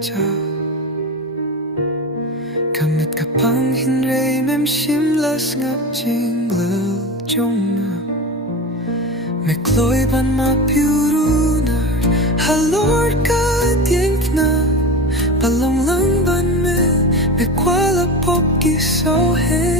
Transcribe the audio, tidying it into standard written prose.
cha Kamit kapang hinray mem shimlas ngap jing lo jong na Me kloy ban ma piuru na Ha Lord God yank na Palong lang ban me Me kwala pop ki so he